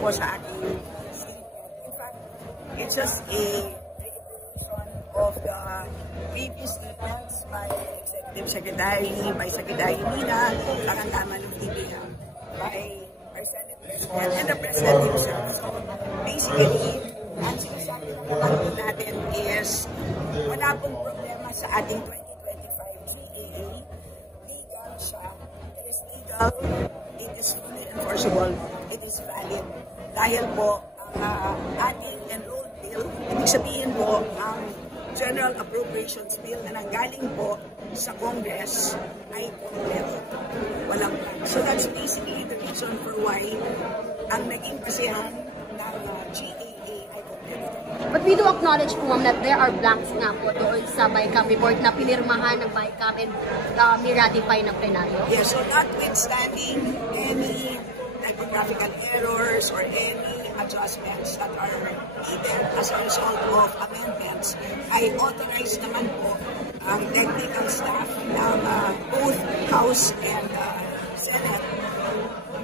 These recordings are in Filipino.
po sa aking statement. In fact, it's just a reiteration of the previous statements by Executive Secretary, by Secretary Mina, Kakantaman ng DBM, by our Senate President and the President himself. So basically, ang sinasabi naman natin is wala pong problema sa ating 2025 CAA. Legal siya. It is legal. It is fully enforceable. It is valid. Dahil po, ang ating enrolled bill, ibig sabihin po, ang General Appropriations Bill na nanggaling po sa Congress ay kompleto. Walang plan. So that's basically the reason for why ang naging basihan ng GAA ay kompleto. But we do acknowledge po, ma'am, that there are blanks nga po doon sa BICAM report na pinirmahan ng BICAM and ni-ratify ng plenaryo. Yes, so notwithstanding any typographical errors or any adjustments that are needed as a result of amendments, ay authorized naman po ang technical staff ng both House and Senate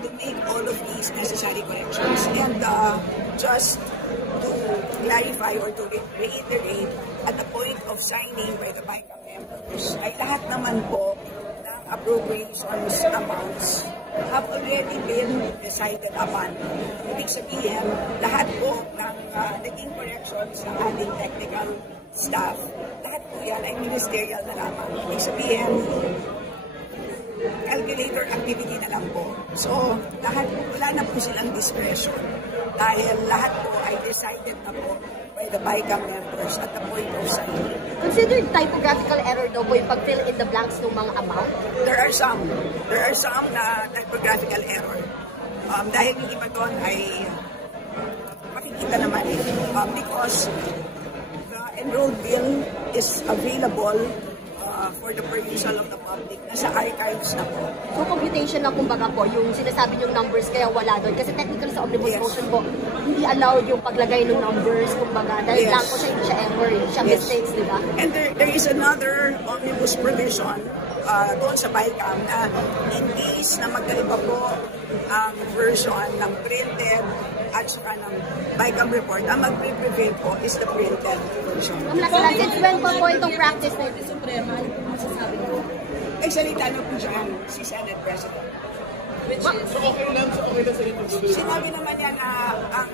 to make all of these necessary corrections. And just to clarify or to reiterate, at the point of signing by the BICAM members, ay lahat naman po ng appropriations amounts have already been decided upon. Ibig sabihin, lahat po ng naging corrections ng ating technical staff, lahat po yan ay ministerial na lamang. Ibig sabihin, calculator activity na lang po. So, lahat po, wala na po silang discretion dahil lahat po ay decided na po by the BICAM members at the point of signing. Considered typographical error daw po yung pag-fill in the blanks ng mga amount? There are some na typographical error. Dahil yung iba doon ay makikita naman because the enrolled bill is available for the perusal of the public. Nasa archives na po. So computation lang kumbaga po, yung sinasabi yung numbers kaya wala doon. Kasi technically sa omnibus motion po, hindi allowed yung paglagay ng numbers kumbaga. Dahil lang po siya, hindi siya error, hindi siya mistakes, di ba? And there is another omnibus provision doon sa BICAM na in case na magkaiba po ang version ng printed at saka ng BICAM report, ang mag-prevail po is the printed version. Ang since when po itong practice na ito? Suprema, ano po masasabi niyo? Ay, salita na po dyan si Senate President. Which is? So okay lang sa ito. Sinabi naman niya na ang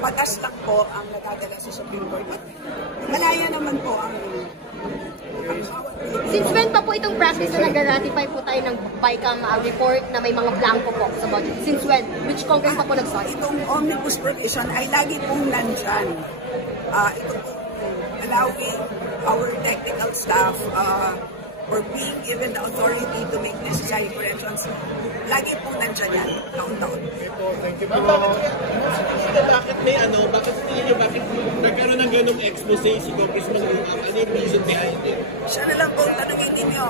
batas lang po ang nadadala sa Supreme Court. At malaya naman po ang since when pa po itong practice na nag-ratify po tayo ng BICAM report na may mga blanco po sa budget? Since when? Which Congress pa po nag-start? Itong omnibus provision ay lagi pong nandyan. Ito po allowing our technical staff or being given the authority to make necessary corrections. Lagi pong nandyan yan, taon-taon. Bakit may bakit sa tingin niyo, bakit nagkaroon ng ganong expose si Congressman Lumam? Ano yung reason behind it? Siya na lang po, tanungin ninyo.